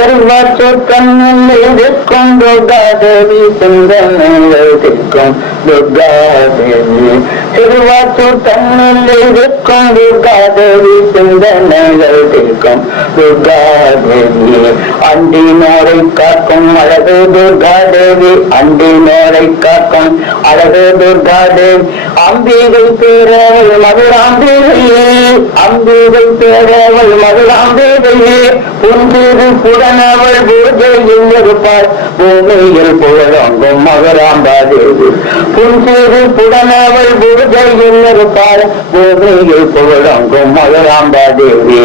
செல்வச்சொற்கண்ணில் துர்காதேவி சிந்தனைகள் திக்கும் துர்காதேவி செல்வச்சொற்கண்ணில் துர்காதேவி சிந்தனைகள் திக்கும் துர்காதேவி அண்டினோரை காக்கும் அழகு துர்காதேவி அண்டினோரை காக்கும் அழகு துர்காதேவி அம்பிகை பேரவள் மதுராம்பிகை அம்பிகை பேரவள் மதுராம்பிகை புந்திரு புடனவள் பூஜையில் இருப்பார் பூமியில் புகழங்கும் மதுராம்பாதேவி புந்திரு புடனவள் பூஜையில் இருப்பார் பூமியில் புகழங்கும் மதுராம்பாதேவி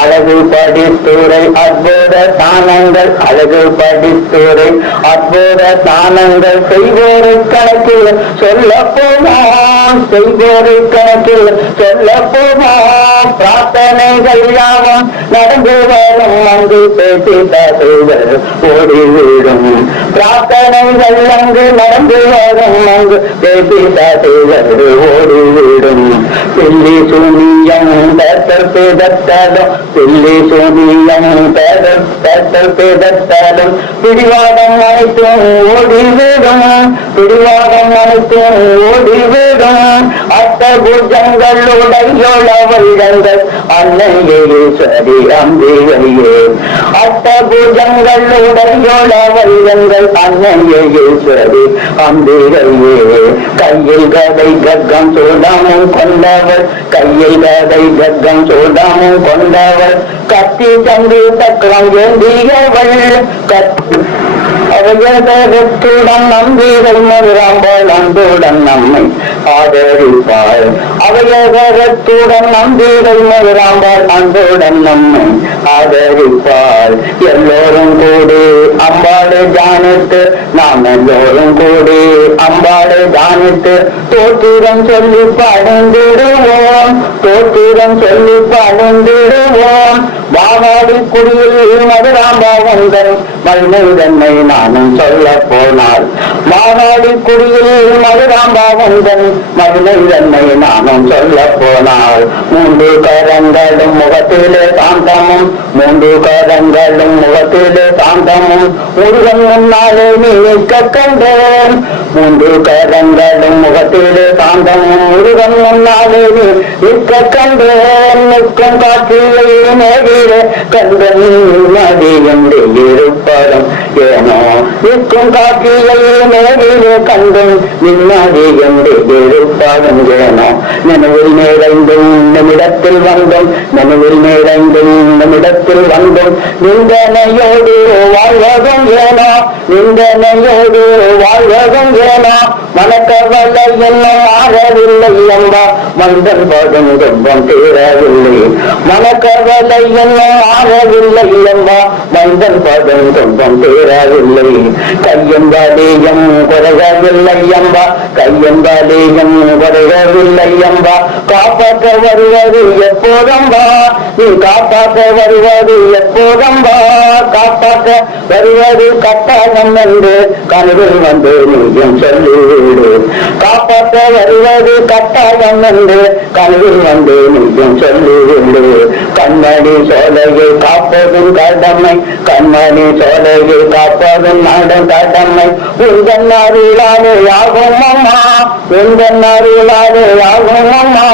அழகு படித்துறை அற்புத தானங்கள் அழகு படித்துறை அற்புத தானங்கள் செய்வோரை கணக்கில் சொல்ல போவோம் செய்வோரை கணக்கில் சொல்ல போவோம் பிரார்த்தனைகள் யாவும் நடந்து வரும் அங்கு பேசி தசைகள் ஓடிவிடும் பிரார்த்தனைகள் அங்கு நடந்து வரும் அங்கு பேசி தசைகள் ஓடிவிடும் பில்லி சூனியம் பேதல் பேதத்தாலும் பில்லி சூனியம் பேதல் பேதத்தாலும் பிடிவாதம் அனைத்தும் ஓடிவிடும் பிடிவாதம் அனைத்தும் ஓடிவிடும் அஷ்டபுஜங்களுடையவள் அன்னையே சரி அம்பிகையே அஷ்டபுஜங்களுடையவள் அன்னையே சரி அம்பிகையே கையில் கதை கக்கம் சூடாமும் கொண்டவள் கையில் கதை கக்கம் சூடாமும் கொண்டவள் கத்தி தந்து தக்கம் ஏந்தியவள் அவையகத்துடன் நம்பிகள் மதுராம்பாள் அன்புடன் நம்மை ஆதரிப்பாள் அவையகத்துடன் நம்பிகள் மதுராம்பாள் அன்புடன் நம்மை ஆதரிப்பாள் எல்லோரும் கூடி அம்பாடு ஜானித்து நாம் எல்லோரும் கூடி அம்பாடு ஜானித்து தோத்திரம் சொல்லி பணிந்திடுவோம் தோத்திரம் சொல்லி பணிந்திடுவோம் வாவாடி குடியில் மதுராம்பா வந்தன் மல்மை தன்னை நானும் சொல்ல போனால் மாவாடி குடியில் மதுராம்பா வந்தன் மல்மை தன்னை நானும் சொல்ல போனால் மூன்று கரங்களும் முகத்திலே சாந்தமும் மூன்று கரங்களும் முகத்திலே சாந்தமும் முருகன் முன்னாலே நீக்க கண்டேன் மூன்று கரங்களும் முகத்திலே சாந்தமும் முருகன் முன்னாலே நீக்க கண்டேன் நிற்கும் காட்சியை நேரிலே கண்டன் மதியம் இருப்பதும் ஏனோ நிற்கும் காட்சியை நேரிலே கண்டும் நிம்மதியம் இருப்பதும் ஏனோ நினைவில் நிறைந்தும் நம்மிடத்தில் வந்தும் நினைவில் நிறைந்தும் நம்மிடத்தில் வந்தும் நிந்தனையோடு வாழ்வதும் ஏனோ நிந்தனையோடு வாழ்வதும் ஏனோ மனக்கவலை என்னும் ஆறவில்லை என்பா மந்தன் படும் துன்பம் தீரவில்லை மனக்கவலை என்னும் ஆறவில்லை என்பா மந்தன் படும் துன்பம் தீரவில்லை கையெந்தாலேயும் குறையவில்லை என்பா கையெந்தாலேயும் குறையவில்லை என்பா காப்பாற்ற வருவது எப்போதம்பா நீ காப்பாற்ற வருவது எப்போதம்பா காப்பாற்ற வருவது கட்டாயம் என்று கனவில் வந்து நீயும் சொல்லிவிடு காப்பாற்ற வருவது கட்டாயம் என்று கனவில் வந்து நீயும் சொல்லிவிடு கண்மணி சோலையை காப்பதும் கடமை கண்மணி சோலையை காப்பதும் நாடும் கடமை உந்தன் அருளாலே ஆகும் அம்மா உந்தன் அருளாலே ஆகும் அம்மா